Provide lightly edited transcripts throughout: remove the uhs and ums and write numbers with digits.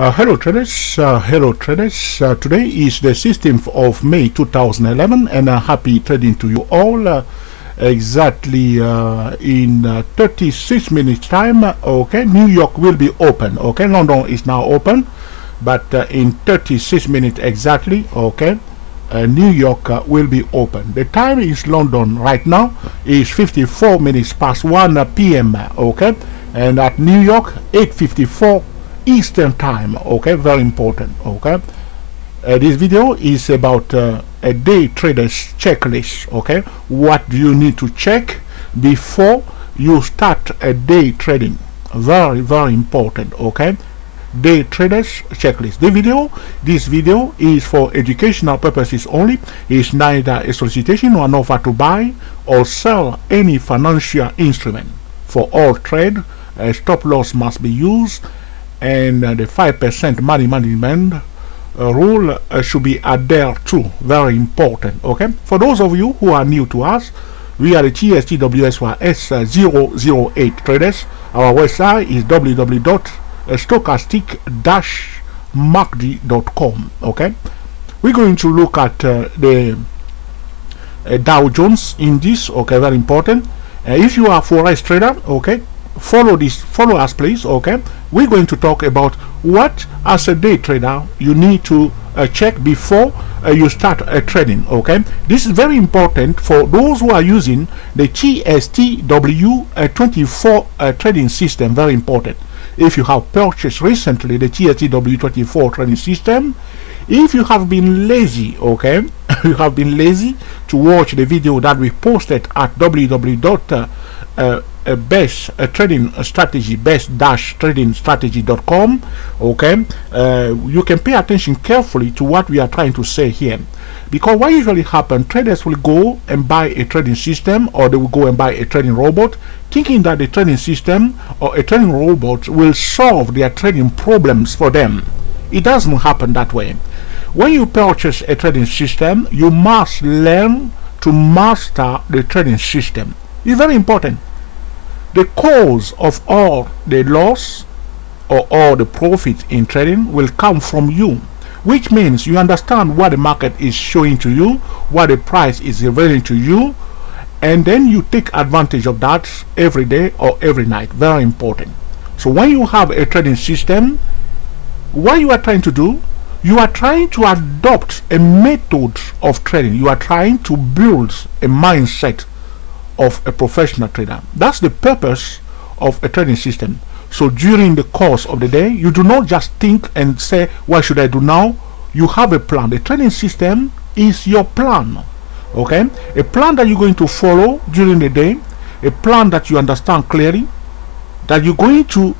Hello traders, today is the 16th of May 2011 and happy trading to you all. Exactly in 36 minutes time, okay, New York will be open, okay, London is now open, but in 36 minutes exactly, okay, New York will be open. The time is London right now is 54 minutes past 1 p.m. okay, and at New York 8:54 Eastern time, okay, very important, okay. This video is about a day trader's checklist, okay. What do you need to check before you start a day trading? Very important, okay. Day traders checklist. This video is for educational purposes only. It's neither a solicitation or an offer to buy or sell any financial instrument. For all trade, a stop loss must be used, and the 5% money management rule should be adhered to. Very important, okay. For those of you who are new to us, we are the TSTWSYS008 traders. Our website is www.stochastic-macd.com, okay. We're going to look at the Dow Jones Index, okay, very important. If you are a forex trader, okay, follow us please, okay. We're going to talk about what as a day trader you need to check before you start trading, okay. This is very important for those who are using the TSTW24 trading system. Very important. If you have purchased recently the TSTW24 trading system, if you have been lazy, okay, you have been lazy to watch the video that we posted at best-trading-strategy.com, okay, you can pay attention carefully to what we are trying to say here, because what usually happens, traders will go and buy a trading system, or they will go and buy a trading robot, thinking that the trading system or a trading robot will solve their trading problems for them. It doesn't happen that way. When you purchase a trading system, you must learn to master the trading system. It's very important. The cause of all the loss or all the profit in trading will come from you, which means you understand what the market is showing to you, what the price is revealing to you, and then you take advantage of that every day or every night. Very important. So when you have a trading system, what you are trying to do, you are trying to adopt a method of trading. You are trying to build a mindset of a professional trader. That's the purpose of a trading system. So during the course of the day, you do not just think and say, what should I do now? You have a plan. The trading system is your plan, okay, a plan that you're going to follow during the day, a plan that you understand clearly, that you're going to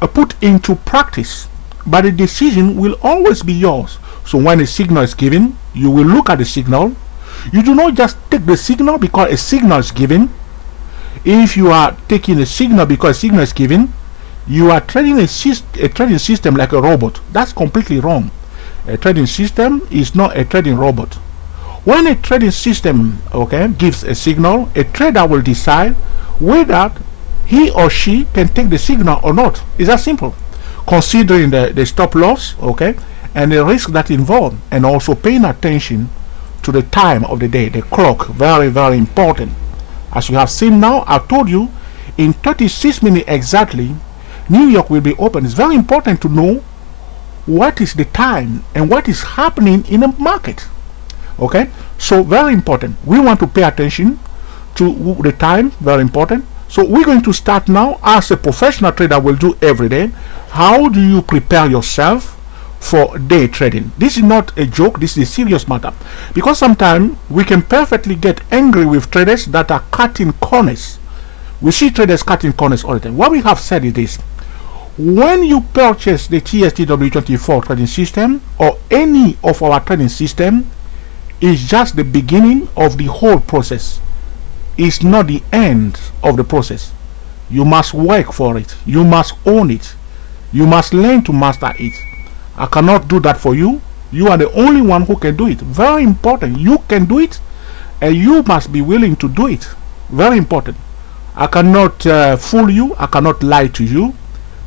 put into practice, but the decision will always be yours. So when a signal is given, you will look at the signal. You do not just take the signal because a signal is given. If you are taking a signal because a signal is given, you are trading a trading system like a robot. That's completely wrong. A trading system is not a trading robot. When a trading system, okay, gives a signal, a trader will decide whether he or she can take the signal or not. It's that simple. Considering the stop loss, okay, and the risk that involved, and also paying attention to the time of the day, the clock. Very important. As you have seen now, I told you in 36 minutes exactly New York will be open. It's very important to know what is the time and what is happening in the market, okay. So very important, we want to pay attention to the time. Very important. So we're going to start now, as a professional trader will do every day. How do you prepare yourself for day trading? This is not a joke, this is a serious matter, because sometimes we can perfectly get angry with traders that are cutting corners. We see traders cutting corners all the time. What we have said is this: when you purchase the TSTW24 trading system or any of our trading system, is just the beginning of the whole process. It's not the end of the process. You must work for it, you must own it, you must learn to master it. I cannot do that for you. You are the only one who can do it. Very important. You can do it, and you must be willing to do it. Very important. I cannot fool you. I cannot lie to you.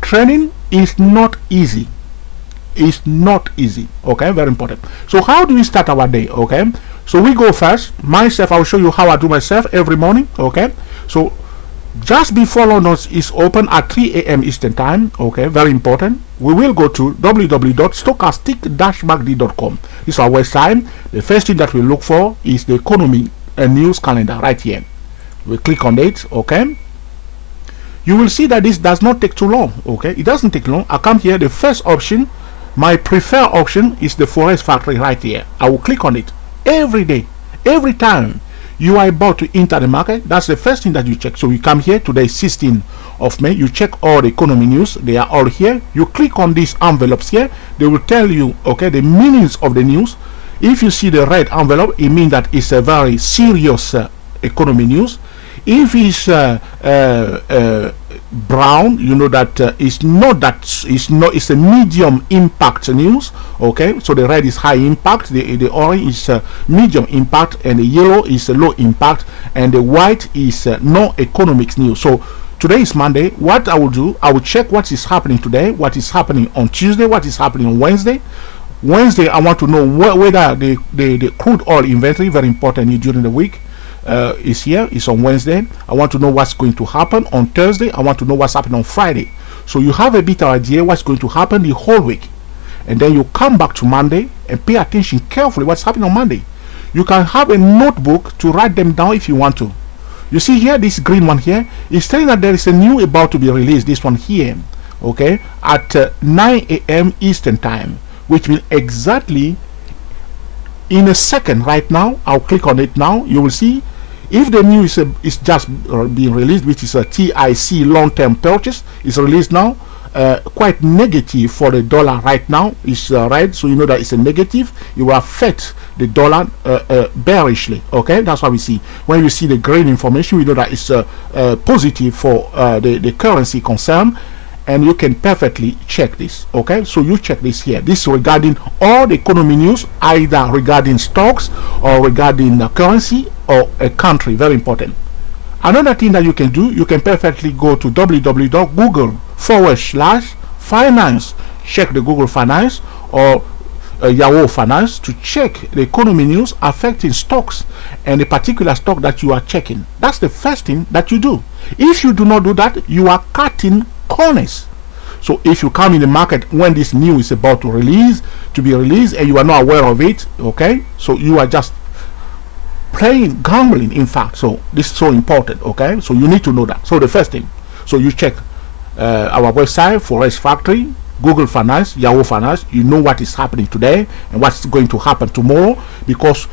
Training is not easy. It's not easy. Okay, very important. So how do we start our day? Okay, so we go first. Myself, I'll show you how I do myself every morning. Okay, so just before London is open at 3 a.m. Eastern Time, okay, very important, we will go to www.stochastic-macd.com. This is our website. The first thing that we look for is the economy and news calendar right here. We click on it, okay. You will see that this does not take too long, okay. It doesn't take long. I come here, the first option, my preferred option is the Forex Factory right here. I will click on it every day, every time you are about to enter the market. That's the first thing that you check. So you come here, today 16th of May, you check all the economy news. They are all here. You click on these envelopes here. They will tell you, okay, the meanings of the news. If you see the red envelope, it means that it's a very serious economy news. If it's brown, you know that it's a medium impact news. Okay, so the red is high impact, the orange is medium impact, and the yellow is low impact, and the white is no economics news. So today is Monday. What I will do, I will check what is happening today, what is happening on Tuesday, what is happening on Wednesday. I want to know whether the crude oil inventory, very important during the week, is here. It's on Wednesday. I want to know what's going to happen on Thursday. I want to know what's happening on Friday. So you have a bit of idea what's going to happen the whole week, and then you come back to Monday and pay attention carefully what's happening on Monday. You can have a notebook to write them down if you want to. You see here, this green one here is telling that there is a new about to be released. This one here, okay, at 9 a.m. Eastern Time, which means exactly in a second. Right now, I'll click on it now. You will see if the news is just being released, which is a TIC long-term purchase, is released now. Quite negative for the dollar right now. It's red, so you know that it's a negative. It will affect the dollar bearishly. Okay, that's what we see. When you see the green information, we know that it's positive for the currency concern. And you can perfectly check this. Okay, so you check this here. This is regarding all the economy news, either regarding stocks or regarding currency or a country. Very important. Another thing that you can do, you can perfectly go to www.google/finance, check the Google Finance or Yahoo Finance to check the economy news affecting stocks and the particular stock that you are checking. That's the first thing that you do. If you do not do that, you are cutting corners. So if you come in the market when this news is about to be released and you are not aware of it, okay, so you are just playing gambling, in fact. So this is so important. Okay, so you need to know that. So the first thing, so you check our website, Forex Factory, Google Finance, Yahoo Finance. You know what is happening today and what's going to happen tomorrow, because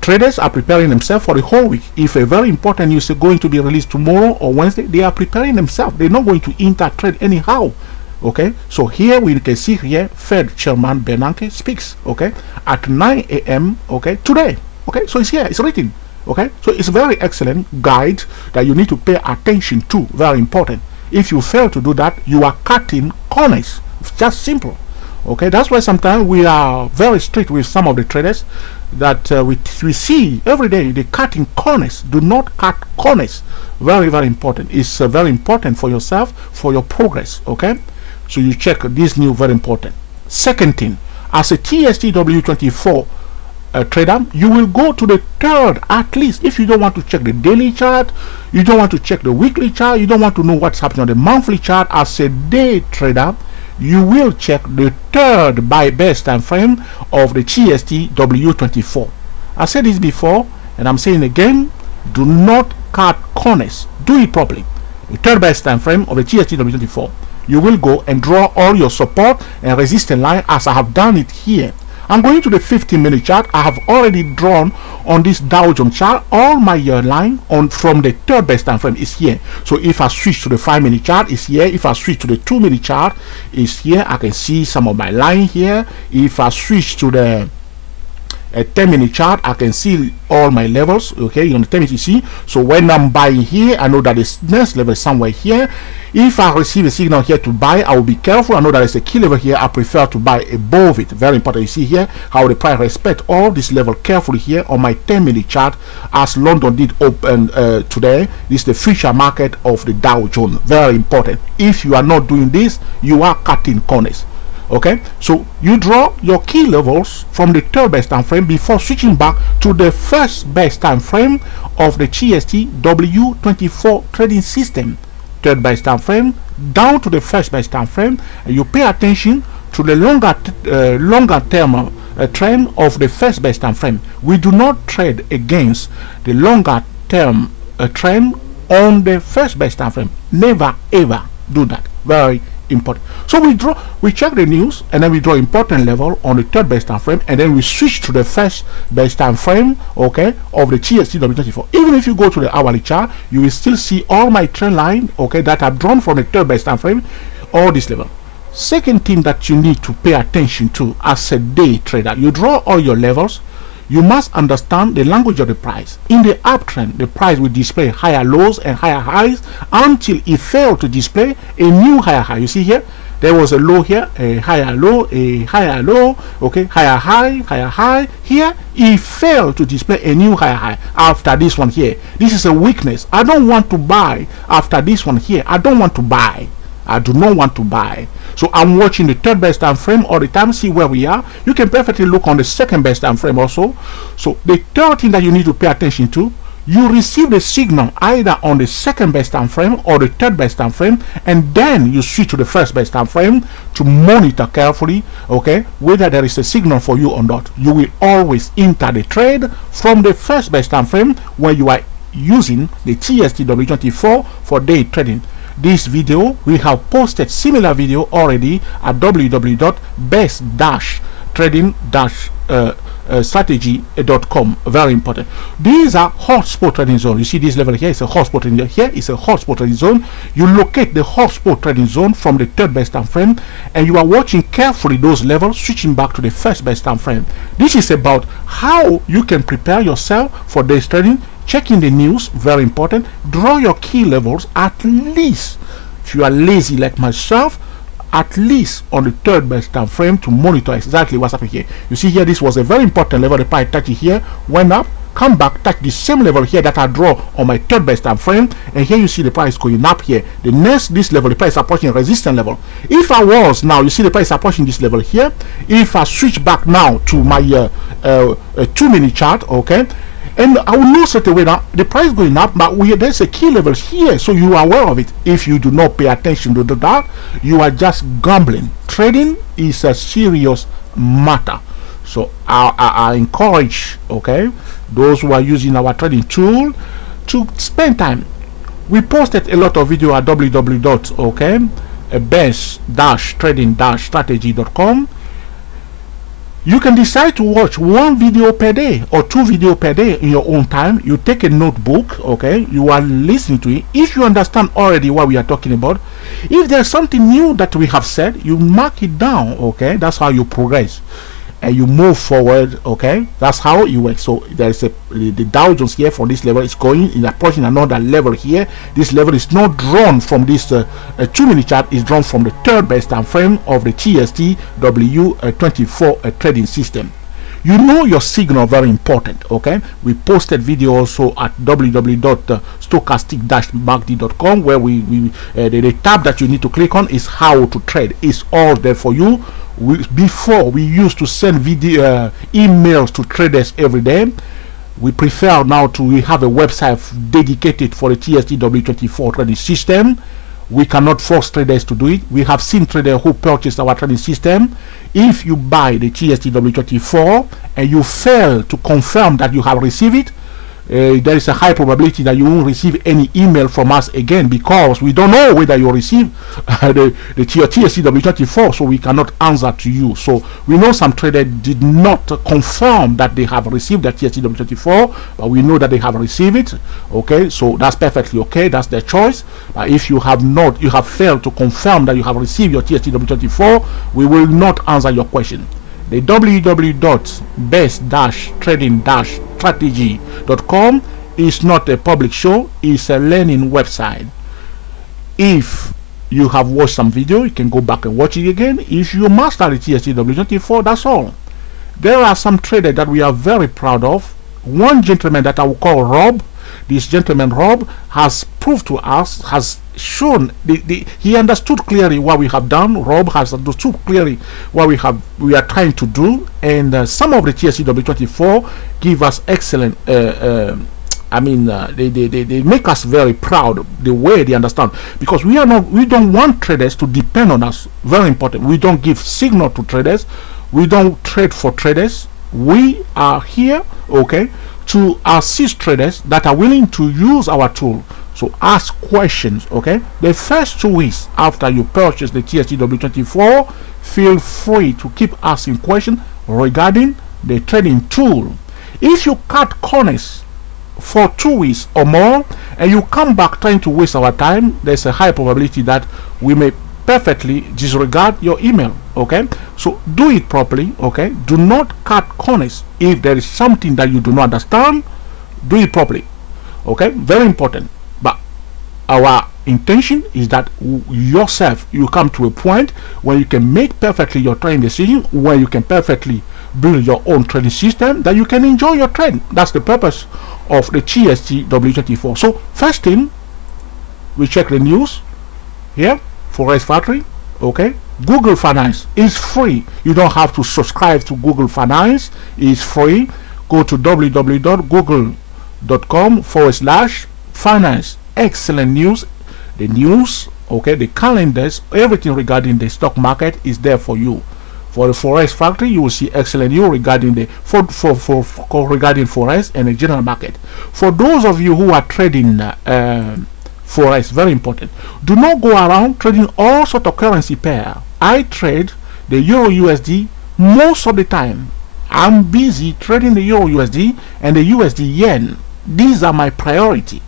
traders are preparing themselves for the whole week. If a very important news is going to be released tomorrow or Wednesday, they are preparing themselves. They're not going to enter trade anyhow. Okay, so here we can see here Fed Chairman Bernanke speaks, okay, at 9 a.m. okay, today. Okay, so it's here, it's written. Okay, so it's a very excellent guide that you need to pay attention to. Very important. If you fail to do that, you are cutting corners. It's just simple. Okay, that's why sometimes we are very strict with some of the traders that we see every day. They cutting corners. Do not cut corners. Very, very important. It's very important for yourself, for your progress. Okay, so you check this new, very important. Second thing, as a TSTW24 trader, you will go to the third, at least. If you don't want to check the daily chart, you don't want to check the weekly chart, you don't want to know what's happening on the monthly chart, as a day trader, you will check the third by best time frame of the TSTW24. I said this before and I'm saying again, do not cut corners. Do it properly. The third best time frame of the TSTW24. You will go and draw all your support and resistance line as I have done it here. I'm going to the 15-minute chart. I have already drawn on this Dow Jones chart all my line on from the third best time frame is here. So if I switch to the 5-minute chart, it's here. If I switch to the 2-minute chart, it's here. I can see some of my line here. If I switch to the 10-minute chart, I can see all my levels. Okay, on the 10-minute you see. So when I'm buying here, I know that the next level is somewhere here. If I receive a signal here to buy, I will be careful. I know that there's a key level here. I prefer to buy above it. Very important. You see here how the price respect all this level carefully here on my 10-minute chart, as London did open today. This is the future market of the Dow Jones. Very important. If you are not doing this, you are cutting corners. Okay, so you draw your key levels from the third best time frame before switching back to the first best time frame of the GST-W24 trading system. Third best time frame down to the first best time frame, and you pay attention to the longer term trend of the first best time frame. We do not trade against the longer term trend on the first best time frame. Never ever do that. Very important. So we check the news, and then we draw important level on the third best time frame, and then we switch to the first best time frame, okay, of the GST-W24. Even if you go to the hourly chart, you will still see all my trend line, okay, that are drawn from the third best time frame, all this level. Second thing that you need to pay attention to as a day trader, you draw all your levels. You must understand the language of the price. In the uptrend, the price will display higher lows and higher highs until it failed to display a new higher high. You see here, there was a low here, a higher low, okay, higher high. Here, it failed to display a new higher high after this one here. This is a weakness. I don't want to buy after this one here. I don't want to buy. I do not want to buy. So I'm watching the third best time frame all the time, see where we are. You can perfectly look on the second best time frame also. So the third thing that you need to pay attention to, you receive the signal either on the second best time frame or the third best time frame, and then you switch to the first best time frame to monitor carefully, okay, whether there is a signal for you or not. You will always enter the trade from the first best time frame when you are using the GST-W24 for day trading. This video, we have posted similar video already at www.best-trading-strategy.com. Very important. These are hotspot trading zone. You see this level here is a hotspot trading zone. Here is a hotspot trading zone. You locate the hotspot trading zone from the third best time frame, and you are watching carefully those levels, switching back to the first best time frame. This is about how you can prepare yourself for day trading. Checking the news, very important. Draw your key levels at least, if you are lazy like myself, at least on the third best time frame to monitor exactly what's happening here. You see here, this was a very important level. The price touched it here, went up, come back, touch the same level here that I draw on my third best time frame, and here you see the price going up here. The next, this level, the price approaching resistance level. If I was now, you see the price approaching this level here. If I switch back now to my 2-minute chart, okay, and I will know straight away now the price going up, but there's a key level here, so you are aware of it. If you do not pay attention to that, you are just gambling. Trading is a serious matter. So I encourage, okay, those who are using our trading tool to spend time. We posted a lot of video at www.best-trading-strategy.com. You can decide to watch 1 video per day or 2 videos per day in your own time. You take a notebook, okay, you are listening to it. If you understand already what we are talking about, if there's something new that we have said, you mark it down, okay. That's how you progress and you move forward, okay. That's how it works. So there's the Dow Jones here from this level is going in approaching another level here. This level is not drawn from this 2-minute chart, is drawn from the third best time frame of the GST-W24 trading system. You know your signal, very important, okay. We posted video also at www.stochastic-macd.com, where the tab that you need to click on is how to trade. It's all there for you. Before we used to send video emails to traders every day. We prefer now to have a website dedicated for the GST-W24 trading system. We cannot force traders to do it. We have seen traders who purchased our trading system. If you buy the GST-W24 and you fail to confirm that you have received it, there is a high probability that you won't receive any email from us again, because we don't know whether you receive the GST-W24, so we cannot answer to you. So we know some traders did not confirm that they have received the GST-W24, but we know that they have received it, okay. So that's perfectly okay, that's their choice. But if you have not, you have failed to confirm that you have received your GST-W24, we will not answer your question. The www.best-trading-strategy.com is not a public show, it's a learning website. If you have watched some video, you can go back and watch it again. If you master the GST-W24, that's all. There are some traders that we are very proud of. One gentleman that I will call Rob. This gentleman Rob has proved to us, shown he understood clearly what we have done. Rob has understood clearly what we are trying to do, and some of the TSCW24 give us excellent I mean, they make us very proud the way they understand, because we don't want traders to depend on us. Very important. We don't give signal to traders. We don't trade for traders. We are here, okay, to assist traders that are willing to use our tool. So ask questions, okay? The first 2 weeks after you purchase the TSCW24, feel free to keep asking questions regarding the trading tool. If you cut corners for 2 weeks or more and you come back trying to waste our time, there's a high probability that we may perfectly disregard your email, okay? So do it properly, okay? Do not cut corners. If there is something that you do not understand, do it properly, okay? Very important. But our intention is that yourself, you come to a point where you can make perfectly your trading decision, where you can perfectly build your own trading system, that you can enjoy your trade. That's the purpose of the TSCW24. So first thing, we check the news here. Forex Factory, okay? Google Finance is free. You don't have to subscribe to Google Finance. It's free. Go to www.google.com/finance. Excellent news. The news, okay, the calendars, everything regarding the stock market is there for you. For the Forex Factory, you will see excellent news regarding the regarding Forex and the general market. For those of you who are trading Forex, very important. Do not go around trading all sort of currency pair. I trade the Euro USD most of the time. I'm busy trading the Euro USD and the USD Yen. These are my priority.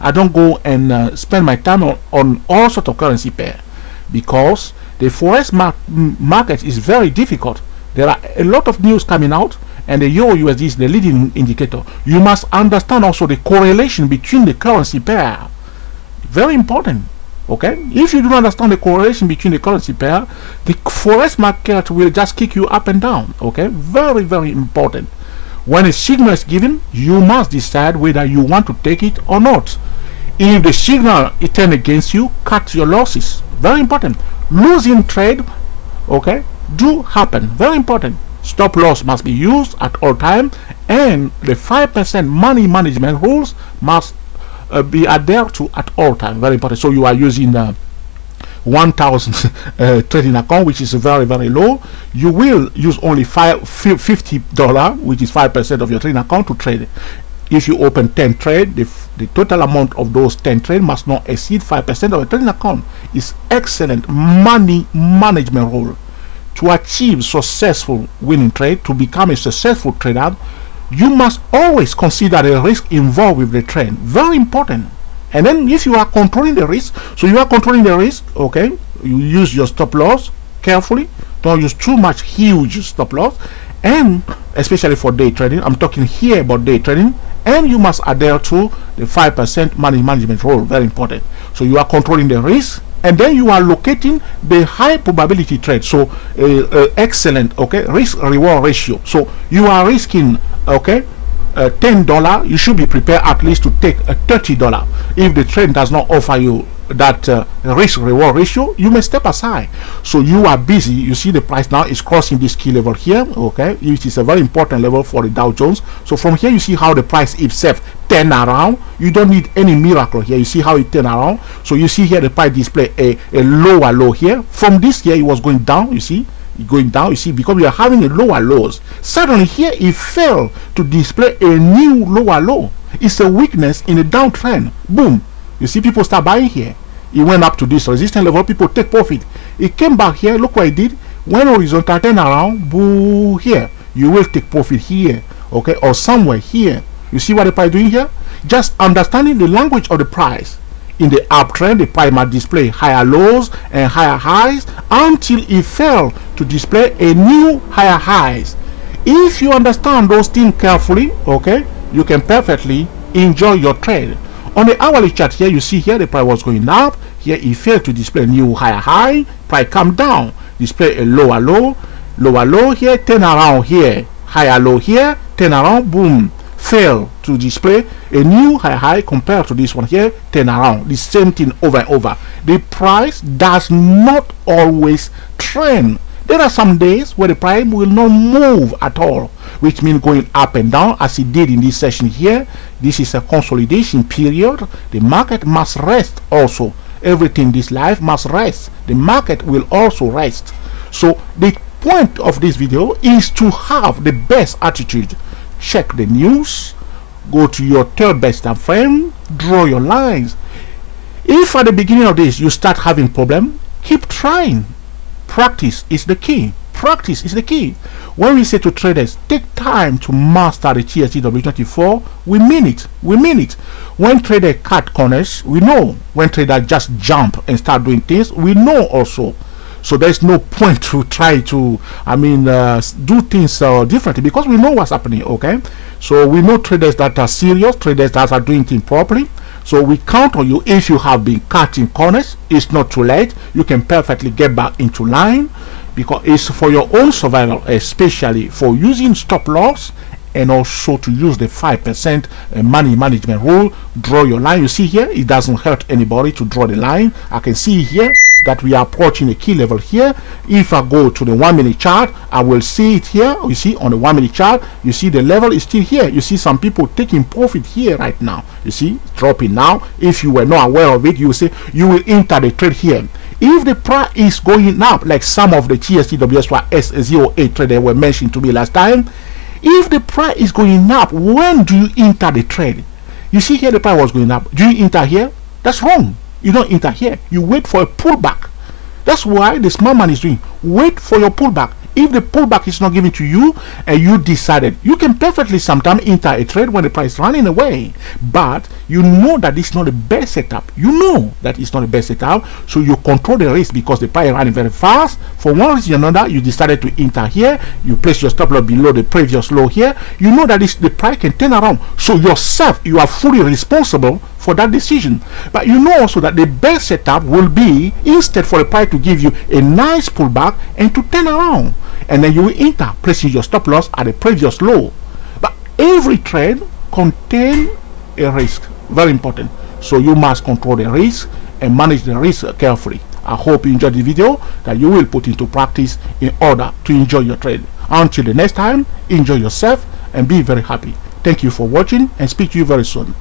I don't go and spend my time on all sort of currency pair, because the Forex market is very difficult. There are a lot of news coming out, and the Euro USD is the leading indicator. You must understand also the correlation between the currency pair. Very important, okay? If you do not understand the correlation between the currency pair, the Forex market will just kick you up and down, okay? Very, very important. When a signal is given, you must decide whether you want to take it or not. If the signal is turned against you, cut your losses. Very important. Losing trade, okay, do happen. Very important. Stop loss must be used at all time, and the 5% money management rules must be adhered to at all time. Very important. So you are using 1,000 trading account, which is very, very low. You will use only $50, which is 5% of your trading account, to trade. If you open 10 trade, the total amount of those 10 trade must not exceed 5% of your trading account. It's excellent money management rule. To achieve successful winning trade, to become a successful trader, you must always consider the risk involved with the trade. Very important. And then if you are controlling the risk, so you are controlling the risk, okay, you use your stop loss carefully. Don't use too much huge stop loss, and especially for day trading. I'm talking here about day trading, and you must adhere to the 5% money management rule. Very important. So you are controlling the risk, and then you are locating the high probability trade. So excellent, okay, risk reward ratio. So you are risking, okay, $10, you should be prepared at least to take a $30. If the trade does not offer you that risk reward ratio, you may step aside. So you are busy. You see the price now is crossing this key level here, okay, which is a very important level for the Dow Jones. So from here you see how the price itself turn around. You don't need any miracle here. You see how it turn around. So you see here the price display a lower low here. From this here it was going down, you see, going down, you see, because we are having a lower lows. Suddenly here it fell to display a new lower low. It's a weakness in a downtrend. Boom, you see people start buying here. It went up to this resistance level, people take profit. It came back here, look what it did. When horizontal turn around, boo, here you will take profit here, okay, or somewhere here. You see what the price doing here? Just understanding the language of the price. In the uptrend, the price might display higher lows and higher highs until it fell to display a new higher highs. If you understand those things carefully, okay, you can perfectly enjoy your trade. On the hourly chart here, you see here the price was going up. Here it failed to display a new higher high. Price come down, display a lower low here, turn around here, higher low here, turn around, boom, fail to display a new high compared to this one here, turn around, the same thing over and over. The price does not always trend. There are some days where the price will not move at all, which means going up and down as it did in this session here. This is a consolidation period. The market must rest also. Everything in this life must rest. The market will also rest. So the point of this video is to have the best attitude. Check the news, go to your third best time frame, draw your lines. If at the beginning of this you start having problem, keep trying. Practice is the key. Practice is the key. When we say to traders, take time to master the TSTW24, we mean it. We mean it. When traders cut corners, we know. When traders just jump and start doing things, we know also. So there's no point to try to, do things differently, because we know what's happening, okay? So we know traders that are serious, traders that are doing things properly. So we count on you. If you have been cutting corners, it's not too late. You can perfectly get back into line, because it's for your own survival, especially for using stop loss, and also to use the 5% money management rule. Draw your line. You see here, it doesn't hurt anybody to draw the line. I can see here that we are approaching a key level here. If I go to the 1 minute chart, I will see it here. You see on the 1 minute chart, you see the level is still here. You see some people taking profit here right now. You see dropping now. If you were not aware of it, you will say you will enter the trade here. If the price is going up, like some of the TSTWSY S08 traders were mentioned to me last time, if the price is going up, when do you enter the trade? You see here the price was going up. Do you enter here? That's wrong. You don't enter here. You wait for a pullback. That's why the smart man is doing. Wait for your pullback. If the pullback is not given to you and you decided, you can perfectly sometimes enter a trade when the price is running away. But you know that it's not the best setup. You know that it's not the best setup. So you control the risk because the price is running very fast. For one reason or another, you decided to enter here. You place your stop loss below the previous low here. You know that the price can turn around. So yourself, you are fully responsible for that decision. But you know also that the best setup will be, instead for the price to give you a nice pullback and to turn around, and then you will enter, placing your stop loss at the previous low. But every trade contains a risk, very important. So you must control the risk and manage the risk carefully. I hope you enjoyed the video that you will put into practice in order to enjoy your trade. Until the next time, enjoy yourself and be very happy. Thank you for watching, and speak to you very soon.